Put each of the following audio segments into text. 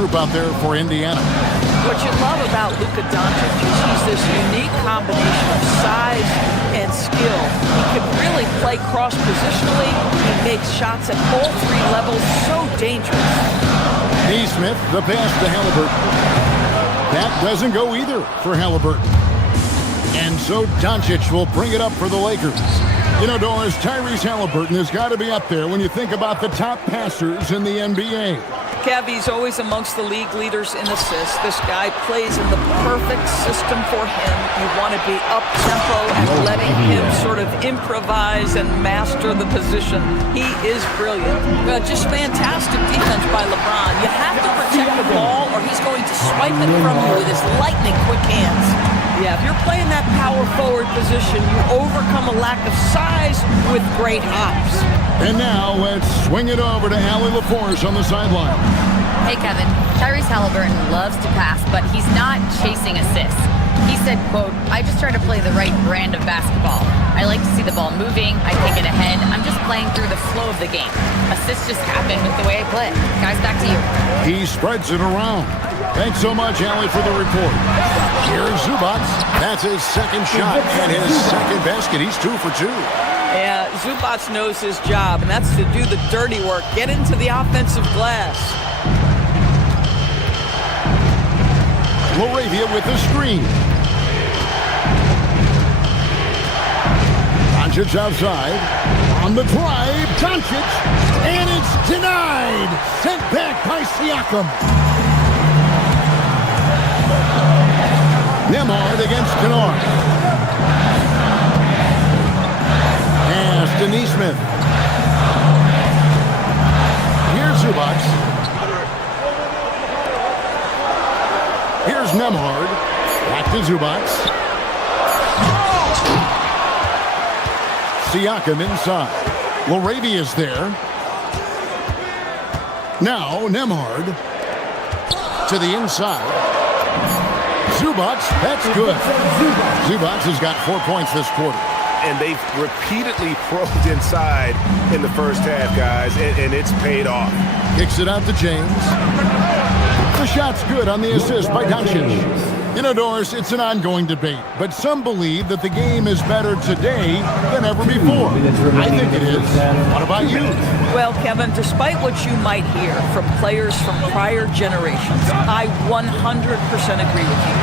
group out there for Indiana. What you love about Luka Doncic is he's this unique combination of size and skill. He can really play cross-positionally. He makes shots at all three levels. So dangerous. Neesmith, the pass to Halliburton. That doesn't go either for Halliburton. And so Doncic will bring it up for the Lakers. You know, Doris, Tyrese Halliburton has got to be up there when you think about the top passers in the NBA. Kev, he's always amongst the league leaders in assists. This guy plays in the perfect system for him. You want to be up-tempo and letting him sort of improvise and master the position. He is brilliant. Just fantastic defense by LeBron. You have to protect the ball or he's going to swipe it from you with his lightning-quick hands. Yeah, if you're playing that power forward position, you overcome a lack of size with great hops. And now let's swing it over to Allie LaForce on the sideline. Hey, Kevin. Tyrese Halliburton loves to pass, but he's not chasing assists. He said, quote, "I just try to play the right brand of basketball. I like to see the ball moving. I take it ahead. I'm just playing through the flow of the game. Assists just happen with the way I play." Guys, back to you. He spreads it around. Thanks so much, Allie, for the report. Here's Zubac. That's his second shot and his second basket. He's 2 for 2. Yeah, Zubac knows his job, and that's to do the dirty work. Get into the offensive glass. Laravia with the screen. Doncic outside. On the drive, Doncic. And it's denied. Sent back by Siakam. Nembhard against Kennard. Pass to Neesmith. Here's Zubac. Here's Nembhard. Back to Zubac. Siakam inside. Laravia's there. Now Nembhard to the inside. Zubac, that's good. Zubac has got 4 points this quarter. And they've repeatedly probed inside in the first half, guys, and it's paid off. Kicks it out to James. The shot's good on the assist by Doncic. You know, Doris, it's an ongoing debate, but some believe that the game is better today than ever before. I think it is. What about you? Well, Kevin, despite what you might hear from players from prior generations, I 100% agree with you.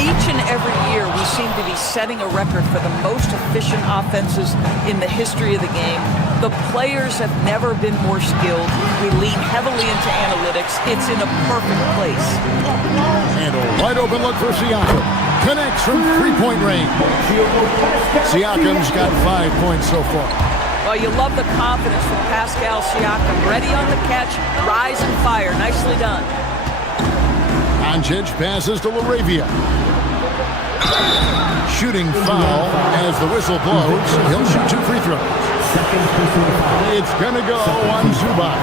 Each and every year, we seem to be setting a record for the most efficient offenses in the history of the game. The players have never been more skilled. We lean heavily into analytics. It's in a perfect place. And a wide open look for Siakam. Connects from three-point range. Siakam's got 5 points so far. Well, you love the confidence from Pascal Siakam. Ready on the catch, rise and fire. Nicely done. Doncic passes to Laravia. Shooting foul as the whistle blows. He'll shoot 2 free throws. It's going to go on Zubac.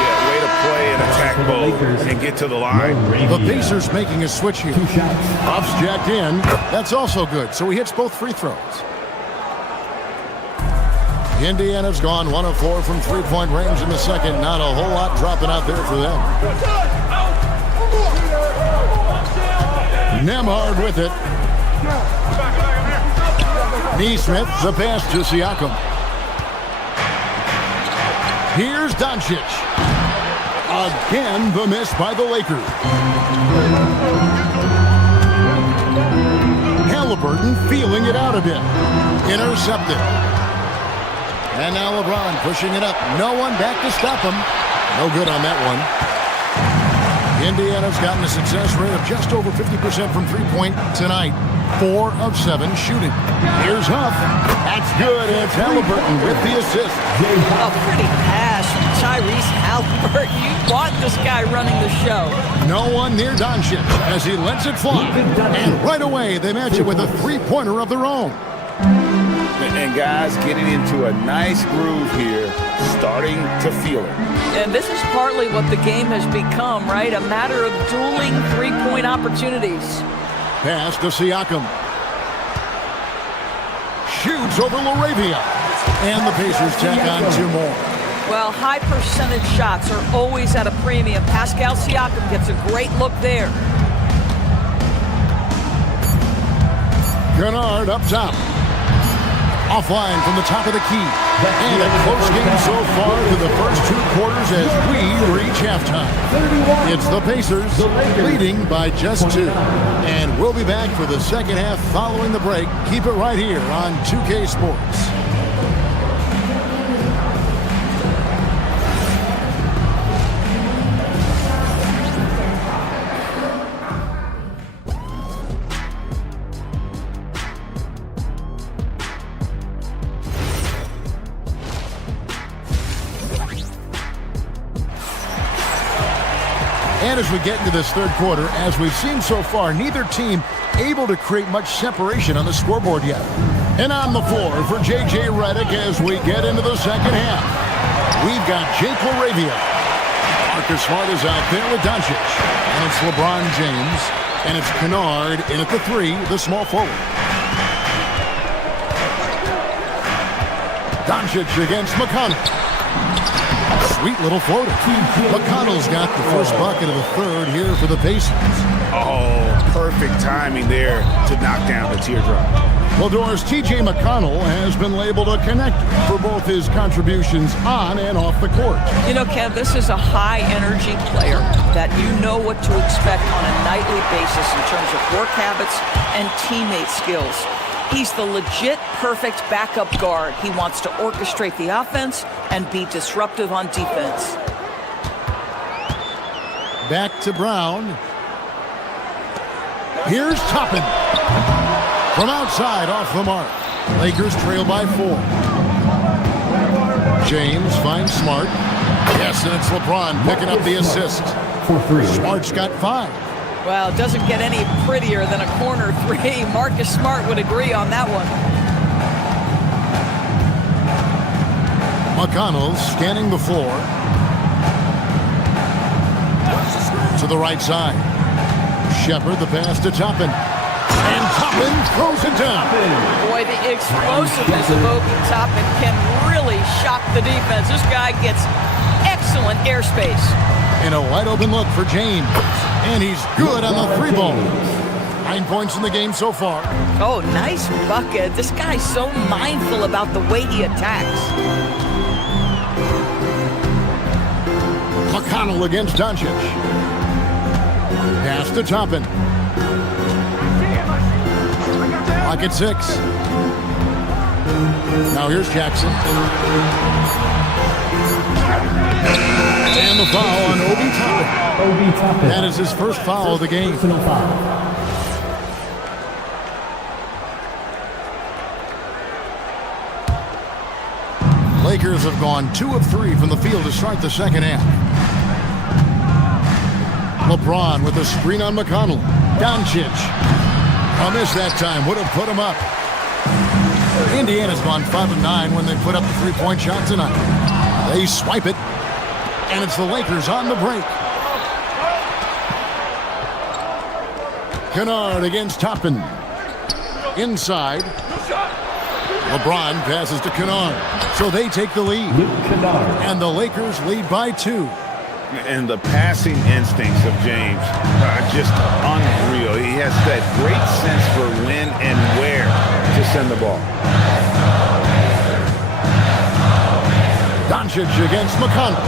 Yeah, way to play and attack both and get to the line. The Pacers making a switch here. Off's jacked in. That's also good. So he hits both free throws. Indiana's gone 1 of 4 from three-point range in the second. Not a whole lot dropping out there for them. Nembhard with it. Neesmith, the pass to Siakam. Here's Doncic. Again, the miss by the Lakers. Halliburton feeling it out a bit. Intercepted. And now LeBron pushing it up. No one back to stop him. No good on that one. Indiana's gotten a success rate of just over 50% from three-point tonight. 4 of 7 shooting. Here's Huff. That's good. It's Halliburton with the assist. A pretty pass from Tyrese Halliburton. You want this guy running the show. No one near Doncic as he lets it fly. And right away, they match it with a three-pointer of their own. And guys getting into a nice groove here, starting to feel it. And this is partly what the game has become, right? A matter of dueling three-point opportunities. Pass to Siakam. Shoots over Laravia. And the Pacers tack on 2 more. Well, high percentage shots are always at a premium. Pascal Siakam gets a great look there. Kennard up top. Offline from the top of the key. And a close game so far to the first 2 quarters as we reach halftime. It's the Pacers leading by just 2. And we'll be back for the second half following the break. Keep it right here on 2K Sports. And as we get into this third quarter, as we've seen so far, neither team able to create much separation on the scoreboard yet. And on the floor for J.J. Redick as we get into the second half, we've got Jake LaRavia. Marcus Smart is out there with Doncic. And it's LeBron James. And it's Kennard in at the 3, the small forward. Doncic against McConnell. Sweet little floater. McConnell's got the first bucket of the third here for the Pacers. Oh, perfect timing there to knock down the teardrop. Well, Doris, T.J. McConnell has been labeled a connector for both his contributions on and off the court. You know, Kev, this is a high-energy player that you know what to expect on a nightly basis in terms of work habits and teammate skills. He's the legit perfect backup guard. He wants to orchestrate the offense and be disruptive on defense. Back to Brown. Here's Toppin. From outside, off the mark. Lakers trail by 4. James finds Smart. Yes, and it's LeBron picking up the assist. For 3. Smart's got 5. Well, it doesn't get any prettier than a corner 3. Marcus Smart would agree on that one. McConnell scanning the floor. To the right side. Shepard, the pass to Toppin. And Toppin throws it down. Boy, the explosiveness of Obi Toppin can really shock the defense. This guy gets excellent airspace. And a wide open look for James. And he's good on the 3 ball. 9 points in the game so far. Oh, nice bucket. This guy's so mindful about the way he attacks. McConnell against Doncic. Pass to Toppin. Clock at 6. Now here's Jackson. And the foul on Obi Toppin. That is his first foul of the game. Lakers have gone 2 of 3 from the field to start the second half. LeBron with a screen on McConnell. Doncic. A miss that time. Would have put him up. Indiana's gone 5 of 9 when they put up the 3-point shot tonight. They swipe it. And it's the Lakers on the break. Kennard against Toppin. Inside. LeBron passes to Kennard. So they take the lead. And the Lakers lead by 2. And the passing instincts of James are just unreal. He has that great sense for when and where to send the ball. Doncic against McConnell.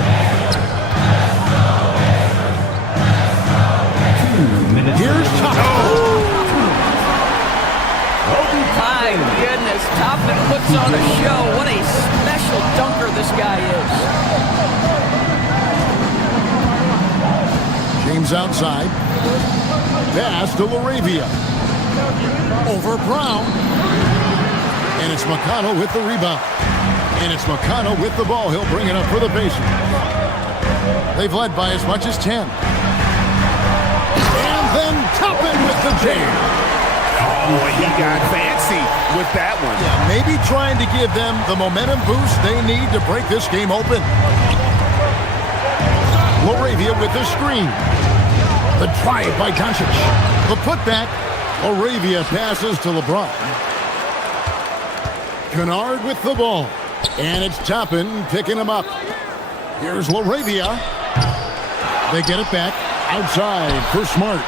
Here's Toppin. My goodness, Toppin puts on a show. What a special dunker this guy is. James outside. Pass to LaRavia. Over Brown. And it's McConnell with the rebound. And it's McConnell with the ball. He'll bring it up for the Pacers. They've led by as much as 10. And then Toppin with the jam. Oh, he got fancy with that one. Yeah, maybe trying to give them the momentum boost they need to break this game open. LaRavia with the screen. The drive by Doncic. The putback. LaRavia passes to LeBron. Kennard with the ball. And it's Toppin picking him up. Here's Laravia. They get it back outside for Smart.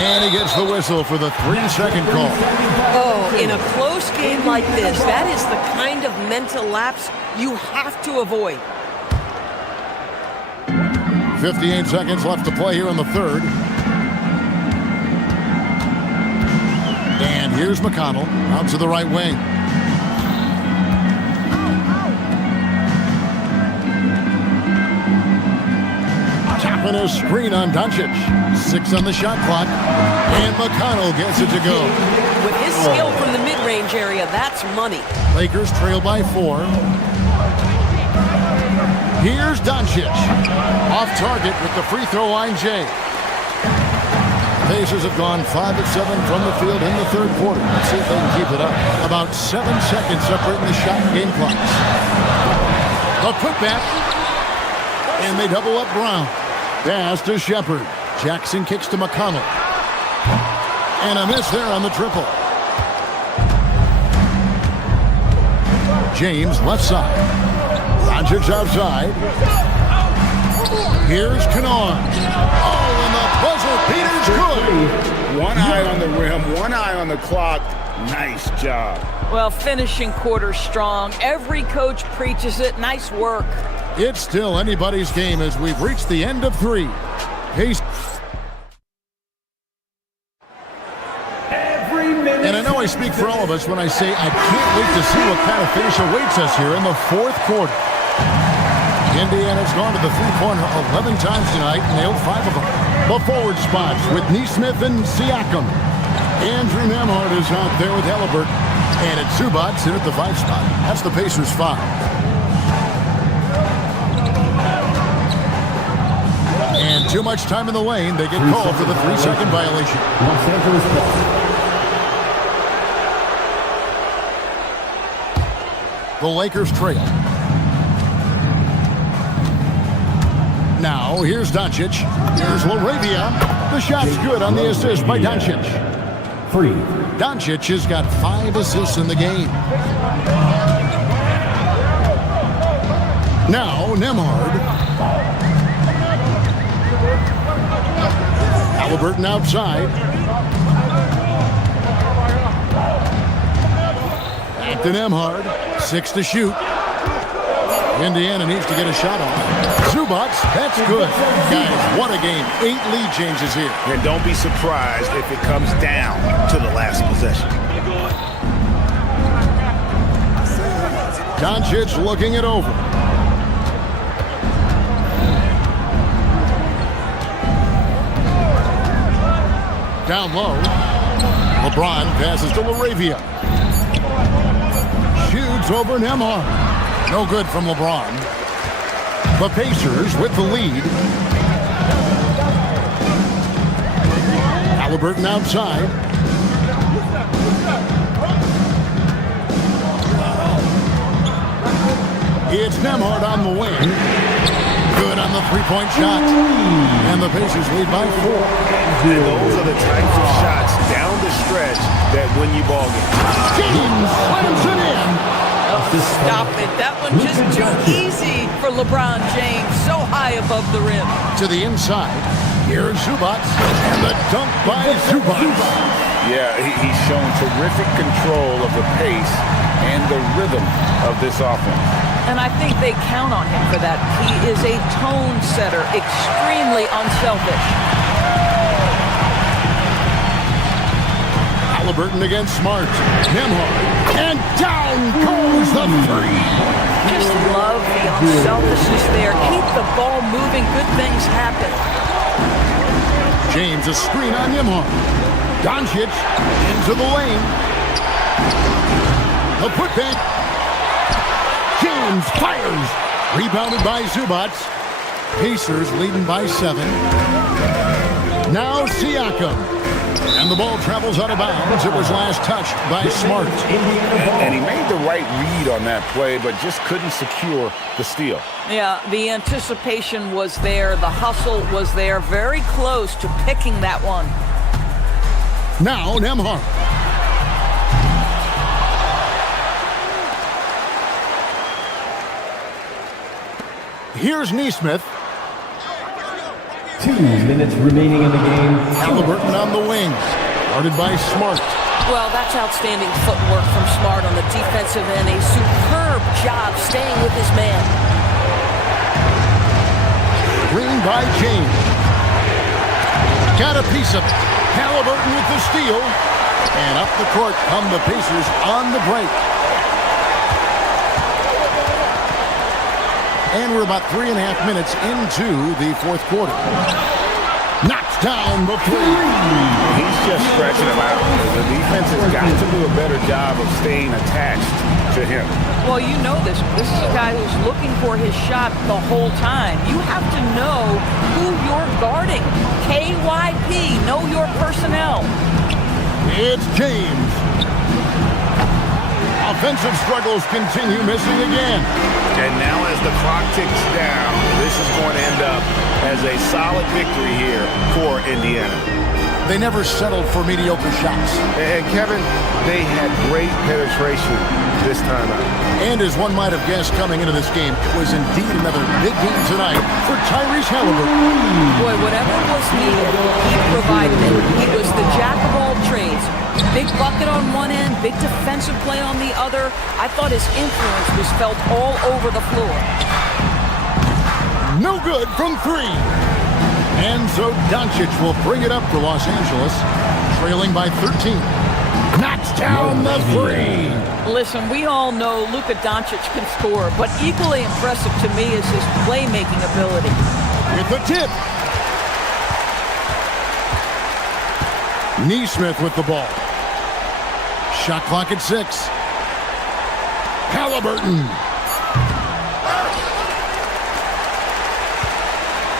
And he gets the whistle for the 3-second call. Oh, in a close game like this, that is the kind of mental lapse you have to avoid. 58 seconds left to play here in the third. And here's McConnell out to the right wing. Tapping a screen on Doncic. 6 on the shot clock. And McConnell gets it to go. With his skill from the mid-range area, that's money. Lakers trail by 4. Here's Doncic. Off target with the free throw line, Jay. Pacers have gone 5 of 7 from the field in the third quarter. Let's see if they can keep it up. About 7 seconds separating the shot and game clocks. A putback. And they double up Brown. Pass to Shepard. Jackson kicks to McConnell. And a miss there on the triple. James left side. Doncic outside. Here's Kennard. Oh, and the buzzer beater's good. One eye on the rim, one eye on the clock. Nice job. Well, finishing quarter strong. Every coach preaches it. Nice work. It's still anybody's game as we've reached the end of 3. Pace. And I know I speak for all of us when I say I can't wait to see what kind of finish awaits us here in the fourth quarter. Indiana's gone to the three-pointer 11 times tonight and nailed 5 of them. The forward spots with Neesmith and Siakam. Andrew Nembhard is out there with Halliburton. And it's Zubac in at the 5 spot. That's the Pacers' 5. And too much time in the lane. They get called for the 3-second violation. The Lakers trail. Now, here's Doncic. Here's Laravia. The shot's good on the assist by Doncic. Doncic has got 5 assists in the game. Now, Nembhard. Halliburton outside. Back to Nembhard. 6 to shoot. Indiana needs to get a shot on. Zubac, that's good. Guys, what a game. 8 lead changes here. And don't be surprised if it comes down to the last possession. Doncic looking it over. Down low. LeBron passes to Laravia. Shoots over Nembhard. No good from LeBron. The Pacers with the lead. Halliburton outside. It's Nembhard on the wing. Good on the three-point shot. And the Pacers lead by 4. And those are the types of shots down the stretch that win you ball games. James slams it in. Oh, stop it. That one just too easy for LeBron James. So high above the rim. To the inside. Here's Zubac. And the dunk by Zubac. Yeah, he's shown terrific control of the pace and the rhythm of this offense. And I think they count on him for that. He is a tone setter, extremely unselfish. Halliburton against Smart. Nembhard. And down goes the 3. Just love the unselfishness there. Keep the ball moving. Good things happen. James, a screen on Nembhard. Doncic into the lane. A putback. James fires. Rebounded by Zubac. Pacers leading by 7. Now Siakam. And the ball travels out of bounds. It was last touched by Smart. And he made the right read on that play, but just couldn't secure the steal. Yeah, the anticipation was there. The hustle was there. Very close to picking that one. Now Nembhard. Here's Neesmith. 2 minutes remaining in the game. Halliburton on the wing. Guarded by Smart. Well, that's outstanding footwork from Smart on the defensive end. A superb job staying with his man. Green by James. Got a piece of it. Halliburton with the steal. And up the court come the Pacers on the break. And we're about 3.5 minutes into the fourth quarter. Knocks down the three. He's just stretching him out. The defense has got to do a better job of staying attached to him. Well, you know this. This is a guy who's looking for his shot the whole time. You have to know who you're guarding. KYP, know your personnel. It's James. Offensive struggles continue, missing again. And now as the clock ticks down, this is going to end up as a solid victory here for Indiana. They never settled for mediocre shots. And Kevin, they had great penetration this time out. And as one might have guessed coming into this game, it was indeed another big game tonight for Tyrese Halliburton. Boy, whatever was needed, he provided it. He was the jack of all trades. Big bucket on one end, big defensive play on the other. I thought his influence was felt all over the floor. No good from three. And so Doncic will bring it up for Los Angeles, trailing by 13. Knocks down the three. Listen, we all know Luka Doncic can score, but equally impressive to me is his playmaking ability. With the tip. Neesmith with the ball. Shot clock at 6. Halliburton.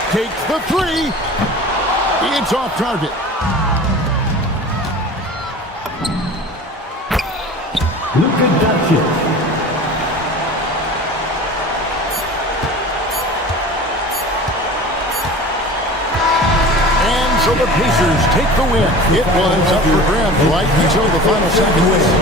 Takes the three. It's off target. Luka Doncic. And so the Pacers take the win. It was up for grabs right until the final second whistle.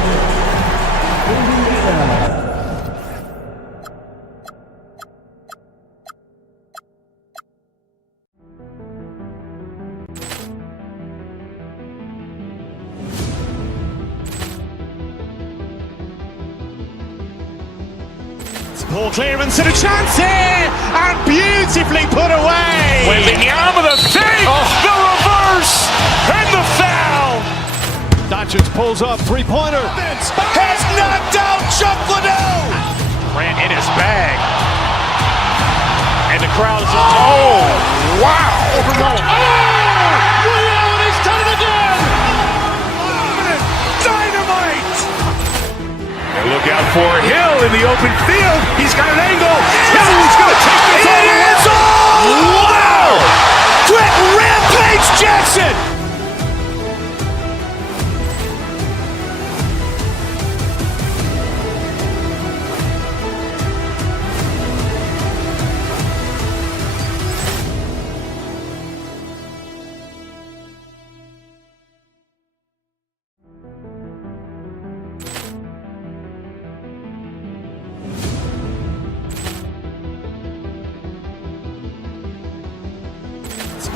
Ball clearance and a chance here, and beautifully put away. Wembanyama the fake, the reverse, and the foul. Doncic pulls up, three-pointer. Has knocked out Chuck Liddell. Ran in his bag, and the crowd is wow! Overall. Rio has done it again. Dynamite. Look out for Hill in the open field. He's got an angle. Hill's going to take this all the way. Wow! Quick Rampage Jackson.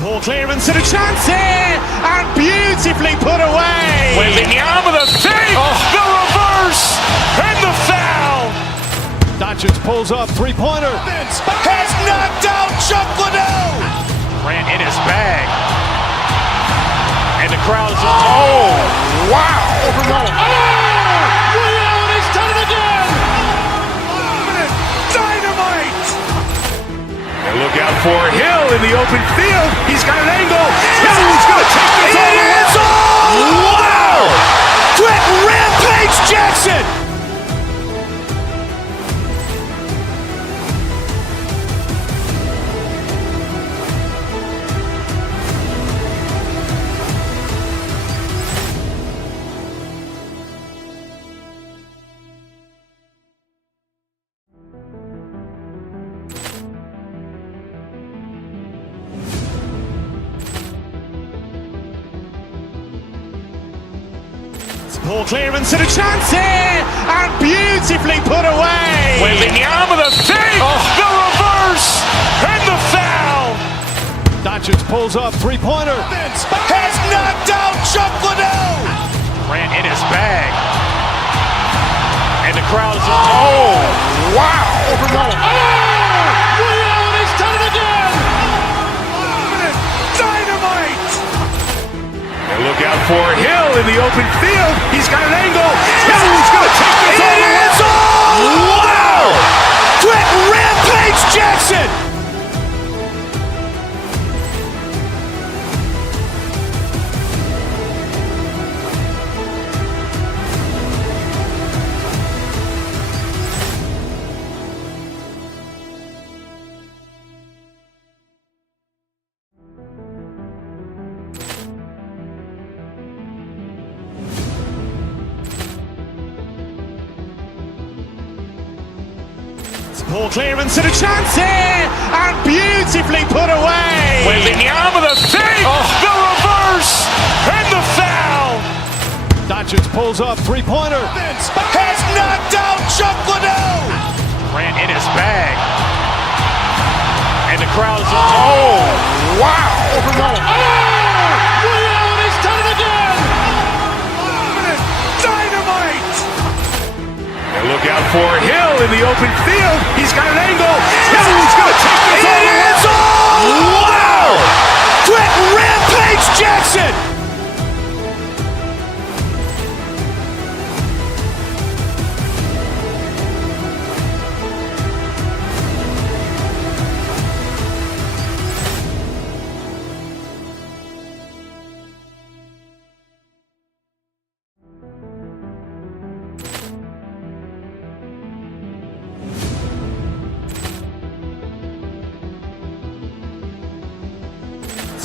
Ball clearance and a chance here, and beautifully put away. Wembanyama the fake, the reverse, and the foul. Doncic pulls up, three-pointer. Has knocked out Chuck Liddell. Ran in his bag, and the crowd is wow! Overall. Rio has done it again. Dynamite. And look out for Hill in the open field. He's got an angle. Hill's going to take this all the way. Wow! Quick Rampage Jackson. Ball clearance and a chance here, and beautifully put away. Wembanyama the fake, the reverse. reverse, and the foul. Doncic pulls up, three-pointer. Has knocked out Chuck Liddell. Grant in his bag. And the crowd is... Oh, wow. And he's done it again. Dynamite. And look out for Hill in the open field. He's got an angle. Hill's going to take this all the way. Wow. Quick Rampage Jackson. Ball clearance and a chance here, and beautifully put away. Wembanyama the fake, the reverse, and the foul. Doncic pulls up, three-pointer. Has knocked out Chuck Liddell. Grant in his bag. And the crowd is... Oh, wow. And he's done it again. Dynamite. And look out for Hill in the open field. He's got an angle. Hill's going to take this all the way. Wow. Quick Rampage Jackson.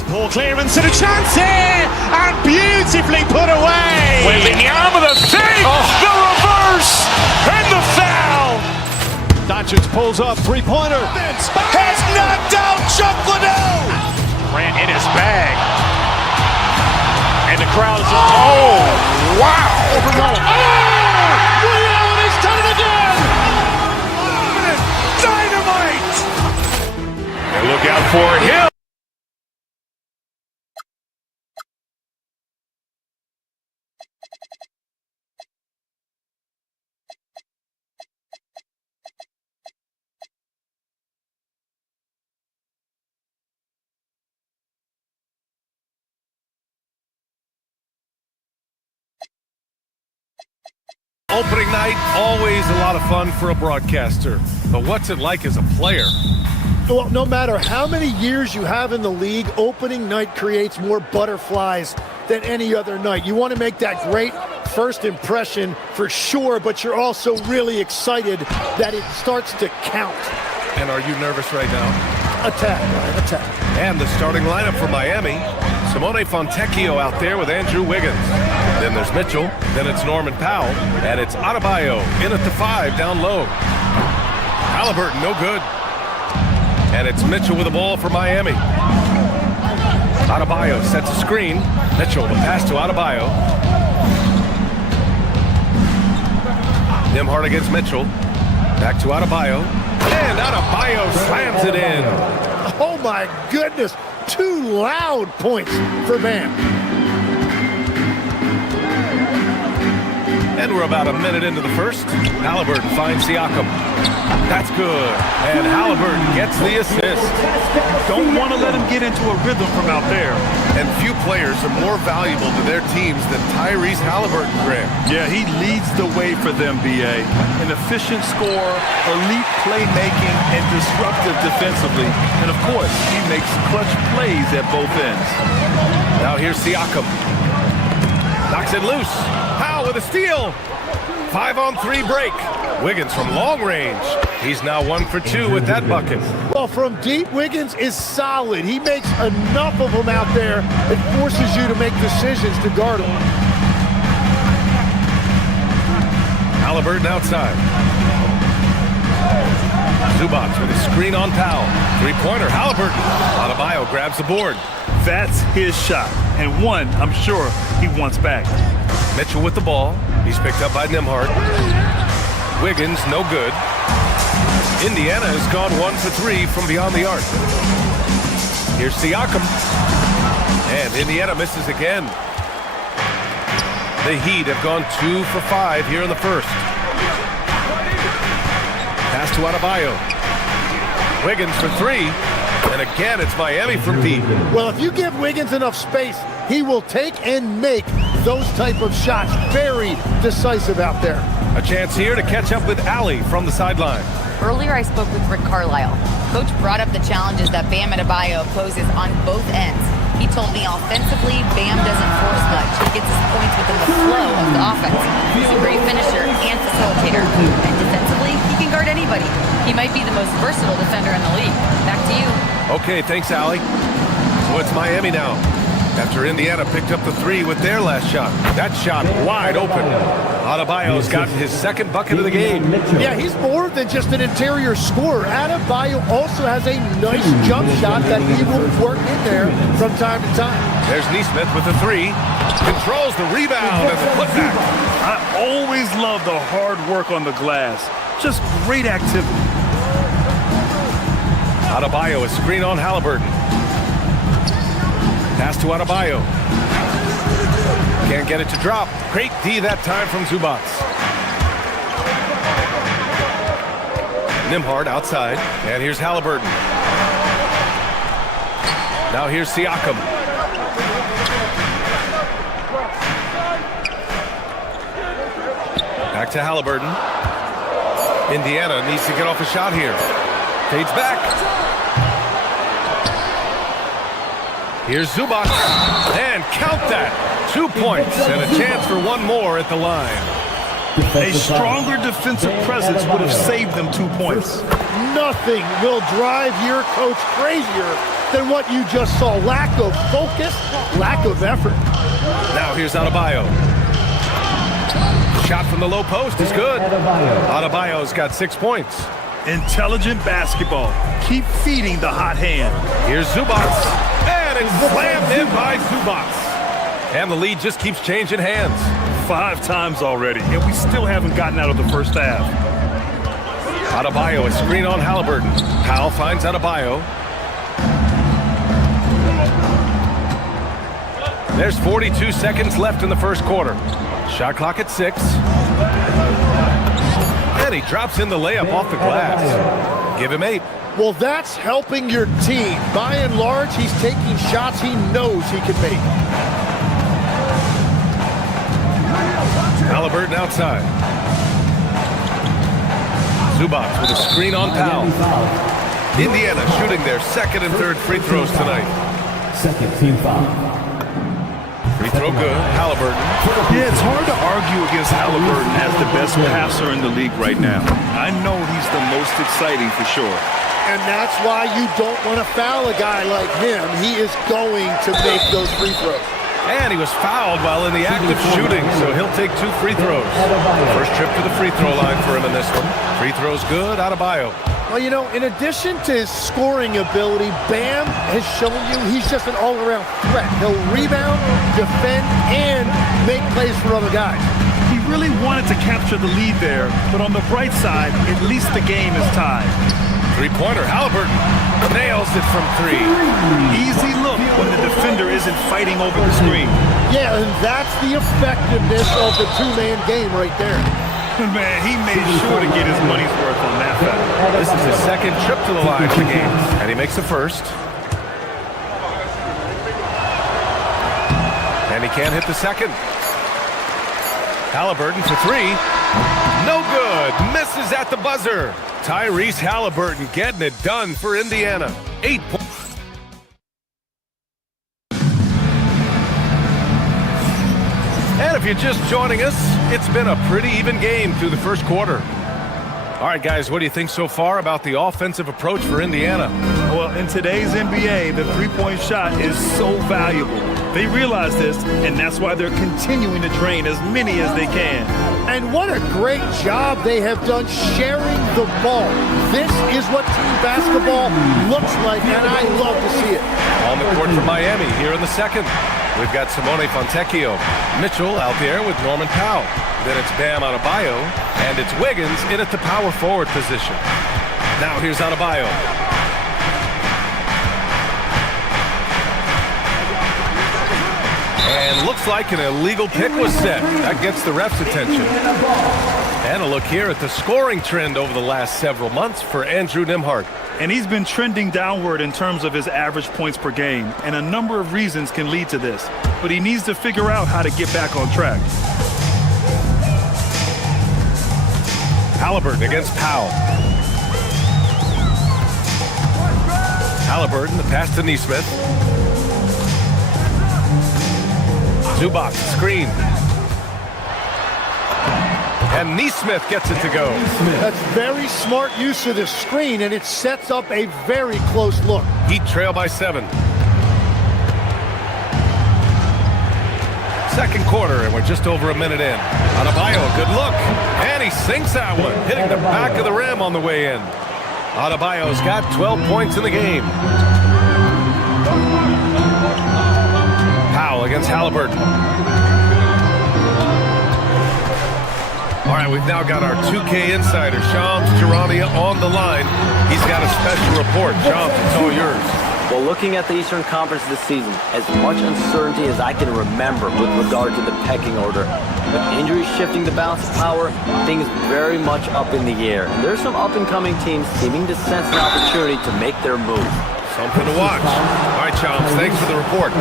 Ball clearance and a chance here, and beautifully put away. Wembanyama the fake, the reverse, and the foul. Doncic pulls up, three-pointer. Has knocked out Chuck Liddell. Grant in his bag. And the crowd is... Oh, wow. And he's done it again. Dynamite. And look out for Hill. Opening night, always a lot of fun for a broadcaster. But what's it like as a player? Well, no matter how many years you have in the league, opening night creates more butterflies than any other night. You want to make that great first impression for sure, but you're also really excited that it starts to count. And are you nervous right now? Attack, Ryan, attack. And the starting lineup for Miami. Simone Fontecchio out there with Andrew Wiggins. Then there's Mitchell. Then it's Norman Powell. And it's Adebayo in at the 5 down low. Halliburton, no good. And it's Mitchell with the ball for Miami. Adebayo sets a screen. Mitchell, the pass to Adebayo. Nembhard against Mitchell. Back to Adebayo. And Adebayo slams it in. Oh my goodness, 2 loud points for Bam. And we're about a minute into the first. Halliburton finds Siakam. That's good. And Halliburton gets the assist. Don't want to let him get into a rhythm from out there. And few players are more valuable to their teams than Tyrese Halliburton, Graham. Yeah, he leads the way for them, B.A. An efficient scorer, elite playmaking, and disruptive defensively. And of course, he makes clutch plays at both ends. Now here's Siakam. Knocks it loose. Powell with a steal. 5-on-3 break. Wiggins from long range. He's now 1 for 2 with that bucket. Well, from deep, Wiggins is solid. He makes enough of them out there. It forces you to make decisions to guard him. Halliburton outside. Zubac with a screen on Powell. 3-pointer, Halliburton. Adebayo grabs the board. That's his shot, and one I'm sure he wants back. Mitchell with the ball. He's picked up by Nembhard. Wiggins, no good. Indiana has gone 1 for 3 from beyond the arc. Here's Siakam. And Indiana misses again. The Heat have gone 2 for 5 here in the first. Pass to Adebayo. Wiggins for 3. And again, it's Miami from deep. Well, if you give Wiggins enough space, he will take and make those type of shots. Very decisive out there. A chance here to catch up with Allie from the sideline. Earlier, I spoke with Rick Carlisle. Coach brought up the challenges that Bam Adebayo poses on both ends. He told me offensively, Bam doesn't force much. He gets his points within the flow of the offense. He's a great finisher and facilitator. And defensively, he can guard anybody. He might be the most versatile defender in the league. Back to you. Okay, thanks, Allie. So it's Miami now. After Indiana picked up the 3 with their last shot. That shot wide open. Adebayo's gotten his second bucket of the game. Yeah, he's more than just an interior scorer. Adebayo also has a nice jump shot that he will work in there from time to time. There's Nesmith with the 3. Controls the rebound and the putback. I always love the hard work on the glass. Just great activity. Adebayo is screen on Halliburton. Pass to Adebayo. Can't get it to drop. Great D that time from Zubac. Nembhard outside. And here's Halliburton. Now here's Siakam. Back to Halliburton. Indiana needs to get off a shot here. Fades back. Here's Zubac. And count that. 2 points and a chance for one more at the line. A stronger defensive presence would have saved them 2 points. Nothing will drive your coach crazier than what you just saw. Lack of focus, lack of effort. Now here's Adebayo. Shot from the low post is good. Adebayo's got 6 points. Intelligent basketball. Keep feeding the hot hand. Here's Zubac. And it's slammed in by Zubac. And the lead just keeps changing hands. 5 times already, and we still haven't gotten out of the first half. Adebayo is screen on Halliburton. Powell finds Adebayo. There's 42 seconds left in the first quarter. Shot clock at 6. And he drops in the layup off the glass. Give him 8. Well, that's helping your team. By and large, he's taking shots he knows he can make. Halliburton outside. Zubac with a screen on Powell. Indiana shooting their second and third free throws tonight. Second team foul. Free throw good. Halliburton. Yeah, it's hard to argue against Halliburton as the best passer in the league right now. I know he's the most exciting for sure. And that's why you don't want to foul a guy like him. He is going to make those free throws. And he was fouled while in the act of shooting, so he'll take 2 free throws. First trip to the free throw line for him in this one. Free throws good. Adebayo. Well, you know, in addition to his scoring ability, Bam has shown you he's just an all-around threat. He'll rebound, defend, and make plays for other guys. He really wanted to capture the lead there, but on the bright side, at least the game is tied. Three-pointer, Halliburton nails it from 3. Easy look when the defender isn't fighting over the screen. Yeah, and that's the effectiveness of the two-man game right there. Man, he made sure to get his money's worth on that foul. This is his second trip to the line of the game, and he makes the first. And he can't hit the second. Halliburton for 3. No good. Misses at the buzzer. Tyrese Halliburton getting it done for Indiana. 8 points. And if you're just joining us, it's been a pretty even game through the first quarter. All right, guys, what do you think so far about the offensive approach for Indiana? Well, in today's NBA, the three-point shot is so valuable. They realize this, and that's why they're continuing to drain as many as they can. And what a great job they have done sharing the ball. This is what team basketball looks like, and I love to see it. On the court for Miami here in the second. We've got Simone Fontecchio. Mitchell out there with Norman Powell. Then it's Bam Adebayo, and it's Wiggins in at the power forward position. Now here's Adebayo. And looks like an illegal pick was set. That gets the ref's attention. And a look here at the scoring trend over the last several months for Andrew Nembhard. And he's been trending downward in terms of his average points per game, and a number of reasons can lead to this. But he needs to figure out how to get back on track. Halliburton against Powell. Halliburton, the pass to Nesmith. Zubac, screen. And Nesmith gets it to go. That's very smart use of the screen, and it sets up a very close look. Heat trail by 7. Second quarter, and we're just over a minute in. Adebayo, good look. And he sinks that one, hitting the back of the rim on the way in. Adebayo's got 12 points in the game. Powell against Halliburton. All right, we've now got our 2K insider, Shams Charania, on the line. He's got a special report. Shams, it's all yours. Well, looking at the Eastern Conference this season, as much uncertainty as I can remember with regard to the pecking order. With injuries shifting the balance of power, things very much up in the air. And there's some up-and-coming teams seeming to sense an opportunity to make their move. Something to watch. All right, Shams, thanks for the report.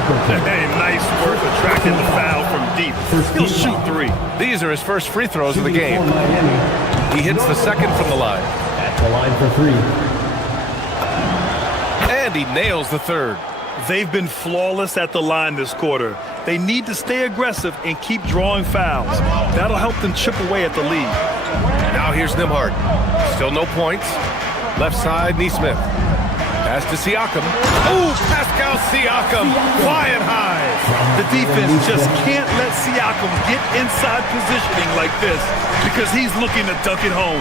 Hey, nice work attracting the foul from deep. He'll shoot 3. These are his first free throws of the game. He hits the second from the line. At the line for 3. And he nails the third. They've been flawless at the line this quarter. They need to stay aggressive and keep drawing fouls. That'll help them chip away at the lead. Now here's Nembhard. Still no points. Left side, Nesmith. Pass to Siakam. Oh, Pascal Siakam flying high. The defense just can't let Siakam get inside positioning like this because he's looking to dunk it home.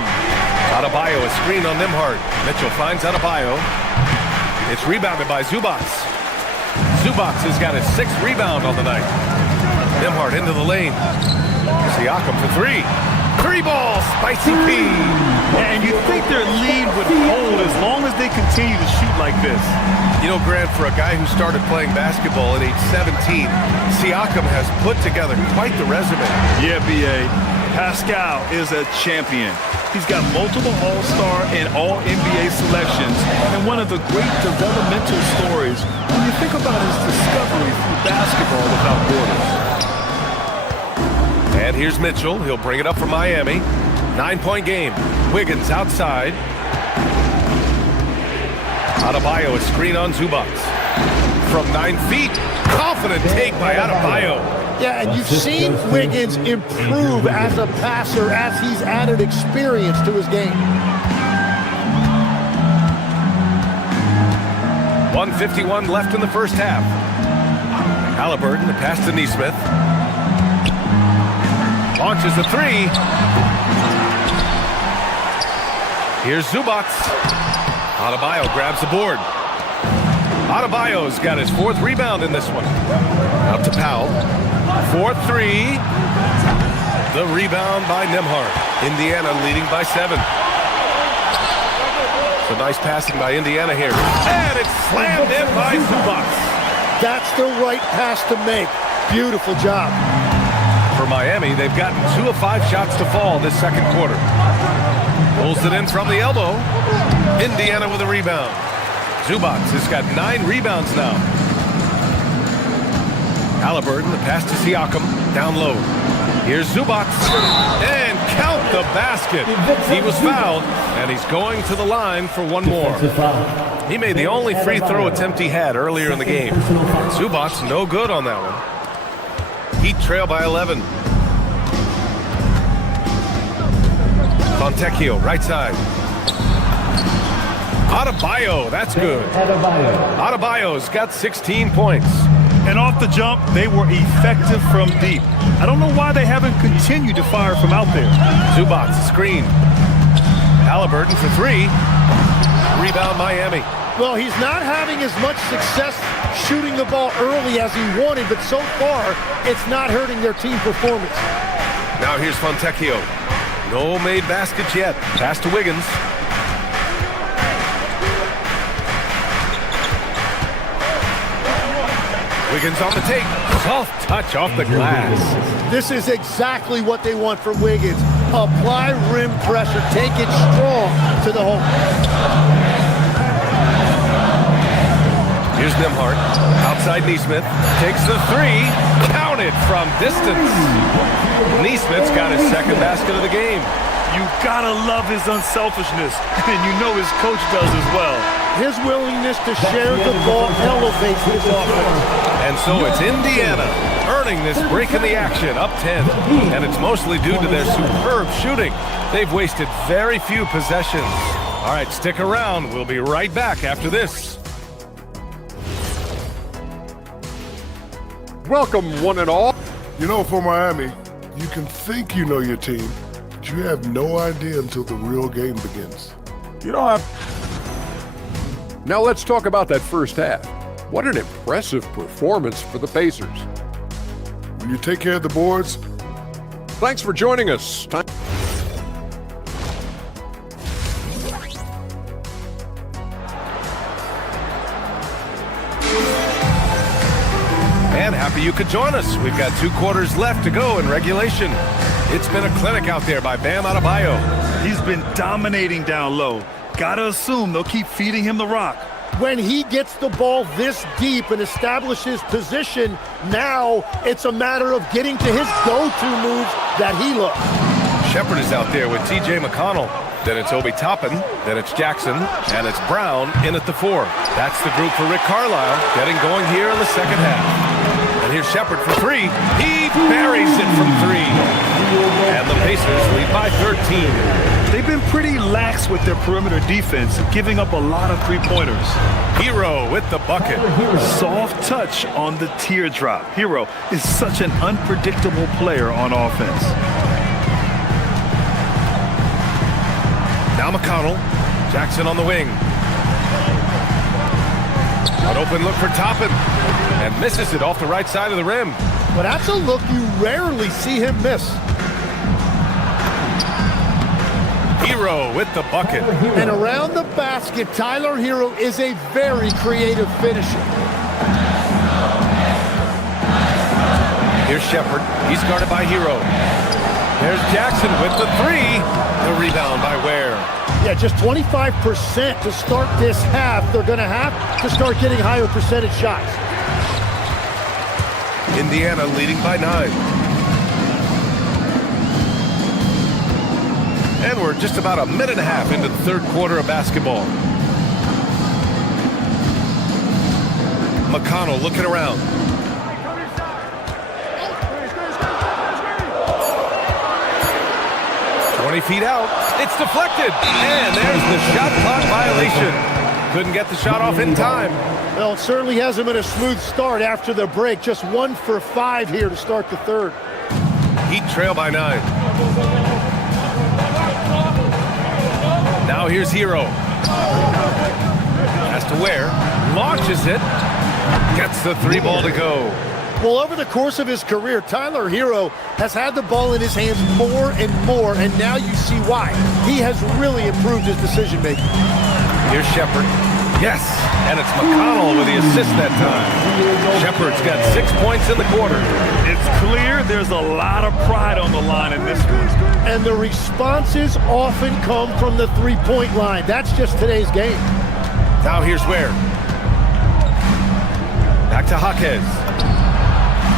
Adebayo is screened on Nembhard. Mitchell finds Adebayo. It's rebounded by Zubac. Zubac has got his 6th rebound on the night. Nembhard into the lane. Siakam for 3. 3-ball, spicy P. And you think their lead would hold as long as they continue to shoot like this. You know, Grant, for a guy who started playing basketball at age 17, Siakam has put together quite the resume. Yeah, B.A. Pascal is a champion. He's got multiple All-Star and All-NBA selections, and one of the great developmental stories when you think about his discovery through basketball without borders. And here's Mitchell. He'll bring it up for Miami. 9-point game. Wiggins outside. Adebayo, a screen on Zubac. From 9 feet. Confident take by Adebayo. Yeah, and you've seen Wiggins improve as a passer as he's added experience to his game. 1:51 left in the first half. Halliburton, the pass to Nesmith. Launches the 3. Here's Zubac. Adebayo grabs the board. Adebayo's got his 4th rebound in this one. Out to Powell. 4-3. The rebound by Nembhard. Indiana leading by 7. So nice passing by Indiana here. And it's slammed in by Zubac. That's the right pass to make. Beautiful job. For Miami, they've gotten 2 of 5 shots to fall this second quarter. Pulls it in from the elbow. Indiana with a rebound. Zubac has got 9 rebounds now. Halliburton, the pass to Siakam, down low. Here's Zubac, and count the basket. He was fouled, and he's going to the line for one more. He made the only free throw attempt he had earlier in the game. Zubac no good on that one. Heat trail by 11. Fontecchio, right side. Adebayo, that's good. Adebayo's got 16 points. And off the jump, they were effective from deep. I don't know why they haven't continued to fire from out there. Zubac, screen. Halliburton for 3. Rebound Miami. Well, he's not having as much success shooting the ball early as he wanted, but so far, it's not hurting their team performance. Now here's Fontecchio. No made baskets yet. Pass to Wiggins. Wiggins on the take. Soft touch off the glass. This is exactly what they want from Wiggins. Apply rim pressure. Take it strong to the hole. Here's Nembhard. Outside Neesmith. Takes the three. Counted from distance. Neesmith's got his second basket of the game. You gotta love his unselfishness, and you know his coach does as well. His willingness to share the ball elevates this offense. And so it's Indiana earning this break in the action, up 10. And it's mostly due to their superb shooting. They've wasted very few possessions. All right, stick around. We'll be right back after this. Welcome, one and all. You know, for Miami, you can think you know your team, but you have no idea until the real game begins. You don't have... Now let's talk about that first half. What an impressive performance for the Pacers. When you take care of the boards... Thanks for joining us. And happy you could join us. We've got 2 quarters left to go in regulation. It's been a clinic out there by Bam Adebayo. He's been dominating down low. Gotta assume they'll keep feeding him the rock. When he gets the ball this deep and establishes position, now it's a matter of getting to his go-to moves that he loves. Shepard is out there with T.J. McConnell. Then it's Obi Toppin, then it's Jackson, and it's Brown in at the 4. That's the group for Rick Carlisle, getting going here in the second half. And here's Shepard for 3. He buries it from 3. And the Pacers lead by 13. They've been pretty lax with their perimeter defense, giving up a lot of three-pointers. Hero with the bucket. Soft touch on the teardrop. Hero is such an unpredictable player on offense. Now McConnell. Jackson on the wing. An open look for Toppin. And misses it off the right side of the rim. But that's a look you rarely see him miss. Hero with the bucket. And around the basket, Tyler Hero is a very creative finisher. Here's Shepard. He's guarded by Hero. There's Jackson with the 3. The rebound by Ware. Yeah, just 25% to start this half. They're going to have to start getting higher percentage shots. Indiana leading by 9. And we're just about a minute and a half into the third quarter of basketball. McConnell looking around. Feet out. It's deflected. And there's the shot clock violation. Couldn't get the shot off in time. Well, it certainly hasn't been a smooth start after the break. Just 1 for 5 here to start the third. Heat trail by 9. Now here's Hero. Has to Ware. Launches it. Gets the 3 ball to go. Well, over the course of his career, Tyler Hero has had the ball in his hands more and more, and now you see why. He has really improved his decision-making. Here's Shepard. Yes, and it's McConnell with the assist that time. Shepard's got 6 points in the quarter. It's clear there's a lot of pride on the line in this one. And the responses often come from the three-point line. That's just today's game. Now here's Ware. Back to Jaquez.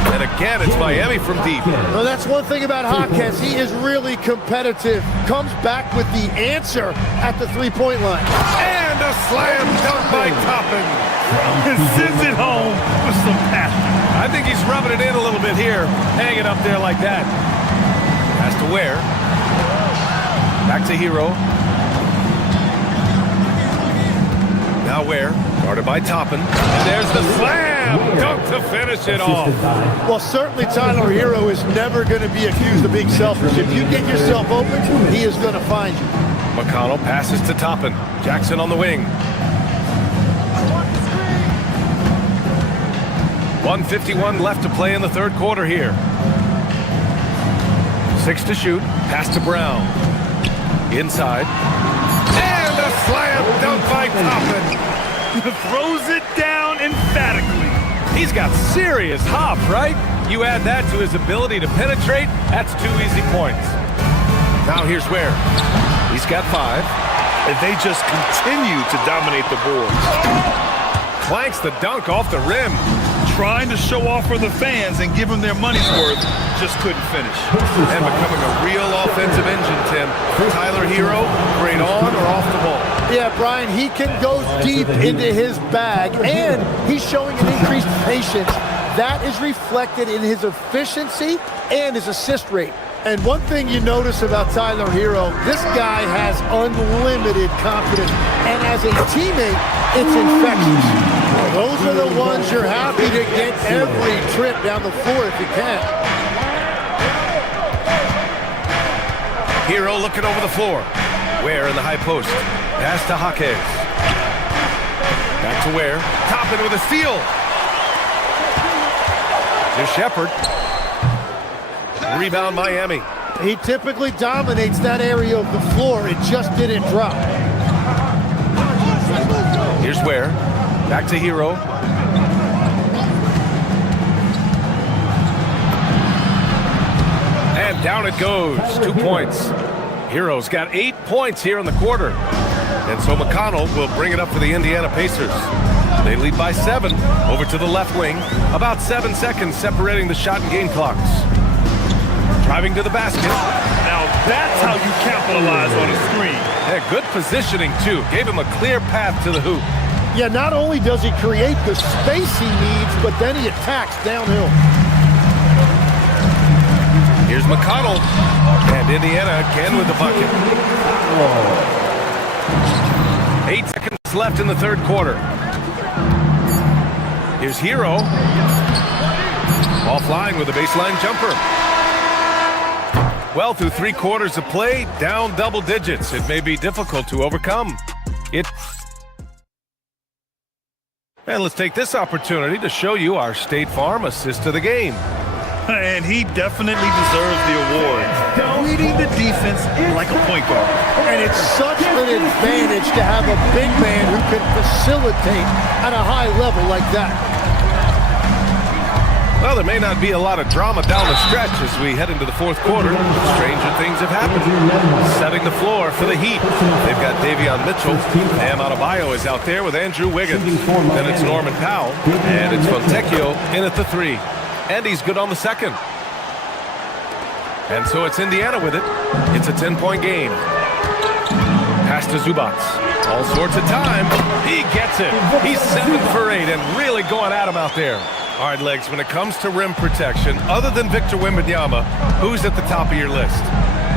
And again, it's Miami from deep. Well, that's one thing about Jaquez. He is really competitive. Comes back with the answer at the three-point line. And a slam dunk by Toppin. And sends it home with some passion. I think he's rubbing it in a little bit here. Hang it up there like that. Has to Ware. Back to Hero. Now Ware. Guarded by Toppin. And there's the slam dunk to finish it off. Well, certainly Tyler Hero is never going to be accused of being selfish. If you get yourself open, he is going to find you. McConnell passes to Toppin. Jackson on the wing. 1:51 left to play in the third quarter here. 6 to shoot. Pass to Brown. Inside. And a slam dunk by Toppin. Throws it down emphatically. He's got serious hop, right? You add that to his ability to penetrate, that's 2 easy points. Now here's Ware. He's got 5. And they just continue to dominate the boards. Clanks the dunk off the rim. Trying to show off for the fans and give them their money's worth, just couldn't finish. And becoming a real offensive engine, Tim. Tyler Hero, great on or off the ball. Yeah, Brian, he can go deep into his bag, and he's showing an increased patience. That is reflected in his efficiency and his assist rate. And one thing you notice about Tyler Hero, this guy has unlimited confidence. And as a teammate, it's infectious. Those are the ones you're happy to get every trip down the floor if you can. Hero looking over the floor. Ware in the high post. Pass to Jaquez. Back to Ware. Toppin with a steal. Here's Shepherd. Rebound Miami. He typically dominates that area of the floor. It just didn't drop. Here's Ware. Back to Hero. And down it goes. 2 points. Hero's got 8 points here in the quarter. And so McConnell will bring it up for the Indiana Pacers. They lead by 7. Over to the left wing. About 7 seconds separating the shot and game clocks. Driving to the basket. Now that's how you capitalize on a screen. Yeah, good positioning, too. Gave him a clear path to the hoop. Yeah, not only does he create the space he needs, but then he attacks downhill. Here's McConnell. And Indiana again with the bucket. 8 seconds left in the third quarter. Here's Hero. Offline with a baseline jumper. Well, through 3 quarters of play, down double digits. It may be difficult to overcome. And let's take this opportunity to show you our State Farm assist of the game. And he definitely deserves the award. Leading the defense like a point guard. And it's such an advantage to have a big man who can facilitate at a high level like that. Well, there may not be a lot of drama down the stretch as we head into the fourth quarter. Stranger things have happened. Setting the floor for the Heat. They've got Davion Mitchell. Bam Adebayo is out there with Andrew Wiggins. Then it's Norman Powell. And it's Fontecchio in at the 3. And he's good on the second. And so it's Indiana with it. It's a 10-point game. Pass to Zubac. All sorts of time. He gets it. He's 7 for 8 and really going at him out there. All right, Legs, when it comes to rim protection, other than Victor Wembanyama, who's at the top of your list?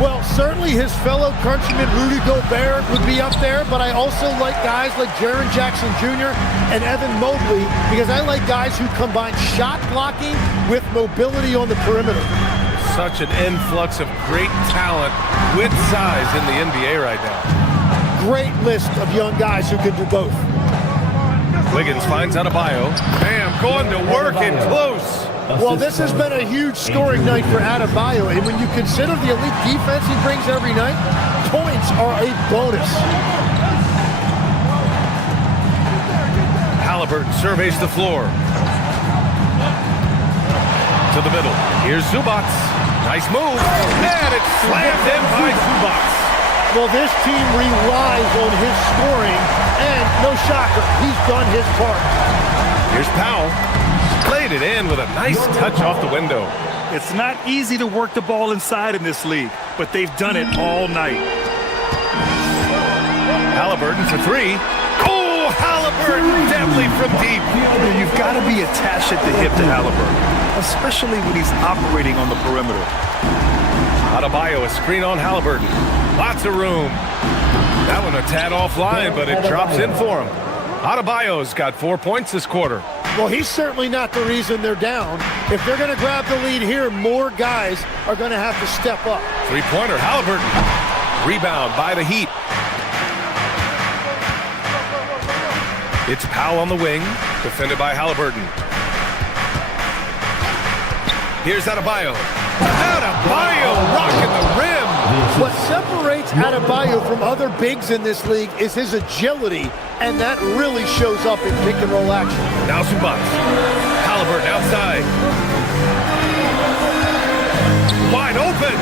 Well, certainly his fellow countryman Rudy Gobert would be up there, but I also like guys like Jaren Jackson Jr. and Evan Mobley because I like guys who combine shot blocking with mobility on the perimeter. Such an influx of great talent with size in the NBA right now. Great list of young guys who can do both. Wiggins finds Adebayo. Bam, going to work and close. Well, this has been a huge scoring night for Adebayo, and when you consider the elite defense he brings every night, points are a bonus. Halliburton surveys the floor. To the middle. Here's Zubac. Nice move. And it's slammed in by Zubac. Well, this team relies on his scoring, and no shocker, he's done his part. Here's Powell. Played it in with a nice touch off the window. It's not easy to work the ball inside in this league, but they've done it all night. Halliburton for 3. Oh, Halliburton deadly from deep. You've got to be attached at the hip to Halliburton, especially when he's operating on the perimeter. Adebayo, a screen on Halliburton. Lots of room. That one a tad offline, but it drops in for him. Adebayo's got 4 points this quarter. Well, he's certainly not the reason they're down. If they're going to grab the lead here, more guys are going to have to step up. Three-pointer, Halliburton. Rebound by the Heat. It's Powell on the wing, defended by Halliburton. Here's Adebayo. Adebayo rocking the rim. What separates Adebayo from other bigs in this league is his agility, and that really shows up in pick-and-roll action. Now Zubac. Halliburton outside. Wide open.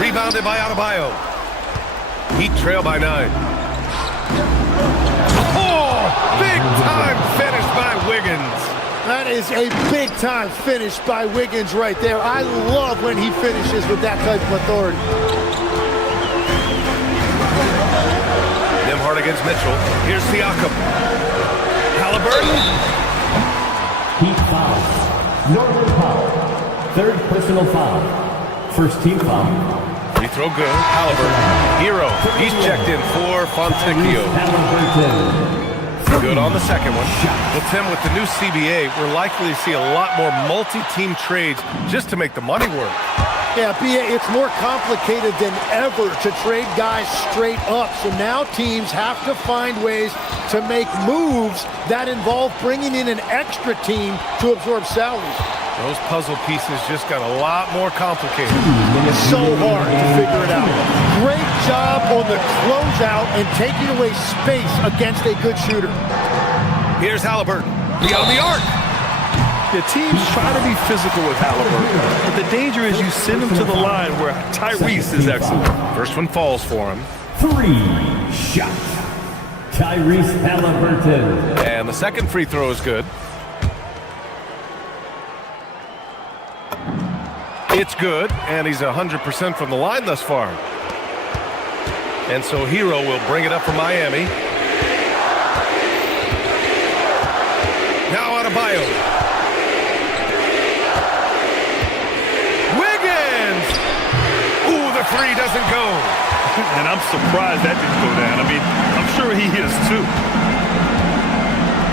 Rebounded by Adebayo. Heat trail by 9. Oh, big time finish by Wiggins. That is a big-time finish by Wiggins right there. I love when he finishes with that type of authority. Nimhard against Mitchell. Here's Siakam. Halliburton. Heat foul. Norman Powell. Third personal foul. First team foul. Free throw good. Halliburton. Hero. He's checked in for Fontecchio. Good on the second one. Well, Tim, with the new CBA, we're likely to see a lot more multi-team trades just to make the money work. Yeah, it's more complicated than ever to trade guys straight up. So now teams have to find ways to make moves that involve bringing in an extra team to absorb salaries. Those puzzle pieces just got a lot more complicated. It's so hard to figure it out. Great job on the closeout and taking away space against a good shooter. Here's Halliburton. Beyond the arc. The teams try to be physical with Halliburton, but the danger is you send him to the line where Tyrese is excellent. First one falls for him. 3 shots. Tyrese Halliburton. And the second free throw is good. It's good, and he's 100% from the line thus far. And so Hero will bring it up for Miami. Now Adebayo. Wiggins! Ooh, the three doesn't go. And I'm surprised that didn't go down. I mean, I'm sure he is too.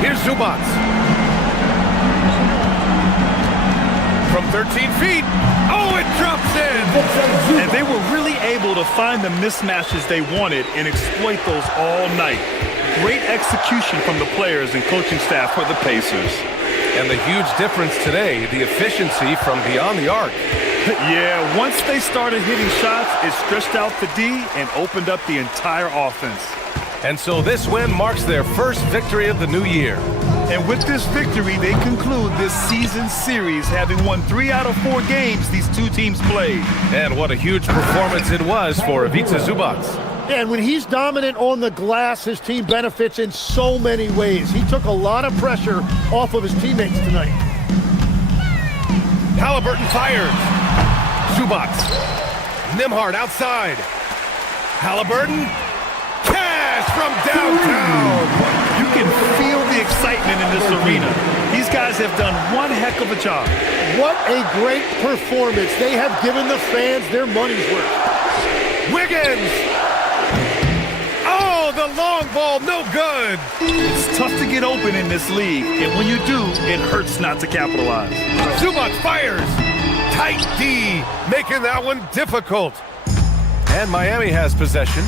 Here's Zubac. From 13 feet. Oh, it drops in. And they were really able to find the mismatches they wanted and exploit those all night. Great execution from the players and coaching staff for the Pacers. And the huge difference today, the efficiency from beyond the arc. Yeah, once they started hitting shots, it stretched out the D and opened up the entire offense. And so this win marks their first victory of the new year. And with this victory, they conclude this season series, having won 3 out of 4 games these two teams played. And what a huge performance it was for Ivica Zubac. Yeah, and when he's dominant on the glass, his team benefits in so many ways. He took a lot of pressure off of his teammates tonight. Halliburton fires. Zubac. Nimhard outside. Halliburton. Cash from downtown. You can feel the excitement in this arena. These guys have done one heck of a job. What a great performance. They have given the fans their money's worth. Wiggins! Oh, the long ball, no good. It's tough to get open in this league, and when you do, it hurts not to capitalize. Zubac fires. Tight D, making that one difficult. And Miami has possession.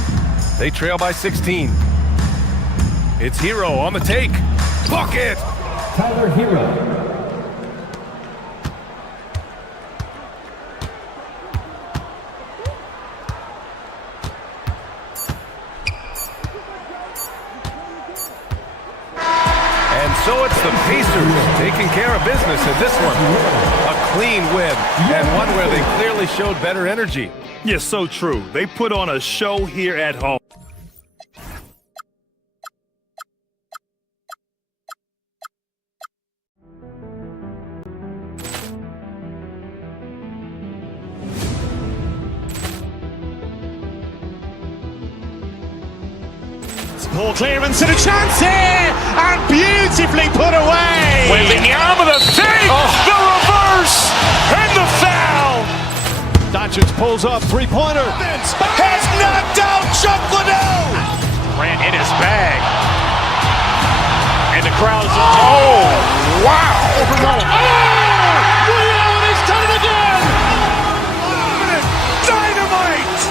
They trail by 16. It's Hero on the take. Bucket! Tyler Hero. And so it's the Pacers taking care of business in this one. A clean win, and one where they clearly showed better energy. Yes, so true. They put on a show here at home. Ball clearance and a chance here, and beautifully put away. Wembanyama the fake, the reverse, and the foul. Doncic pulls up, three-pointer. Has knocked out Chuck Liddell. Ran in his bag. And the crowd is... Oh, wow. He's done it again. Dynamite.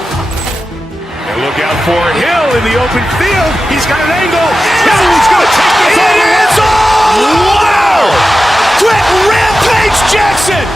And look out for Hill in the open field. He's got an angle. Hill's going to take this all the way. Wow. Quick Rampage Jackson.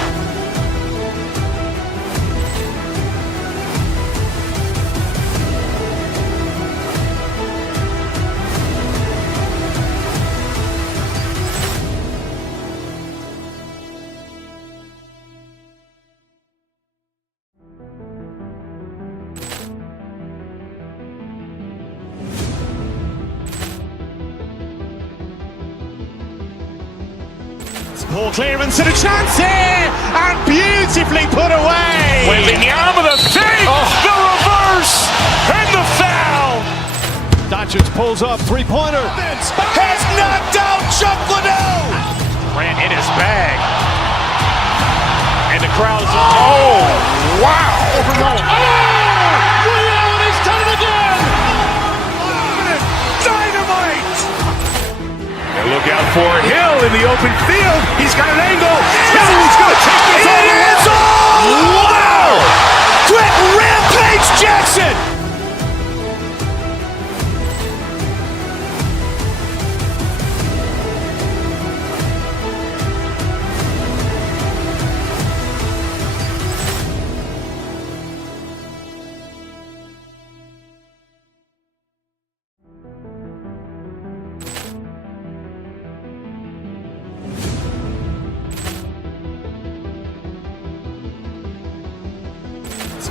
Poor clearance and a chance here, and beautifully put away. Wembanyama the save, the reverse, and the foul. Doncic pulls up, three-pointer. Has knocked out Chuck Liddell. Grant in his bag. And the crowd's, oh, wow. He's done it again. Dynamite. And look out for Hill in the open field. He's got an angle. Hill's going to take this all the way. Wow. Quick rampage Jackson.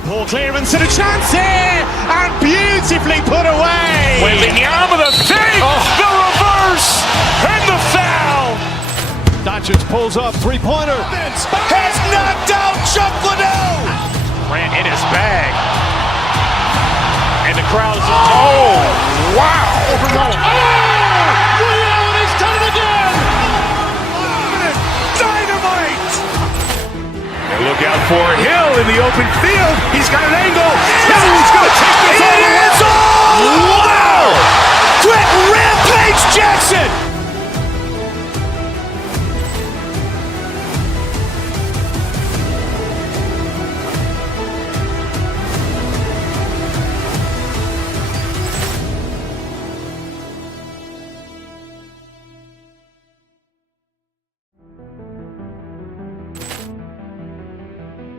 Poor clearance and a chance here, and beautifully put away. Wembanyama the save, the reverse, and the foul. Doncic pulls up, three-pointer. Has knocked out Chuck Liddell. Grant in his bag. And the crowd's, oh, wow. He's done it again. Dynamite. And look out for Hill in the open field. He's got an angle. Hill's going to take this all the way. Wow. Quick rampage Jackson.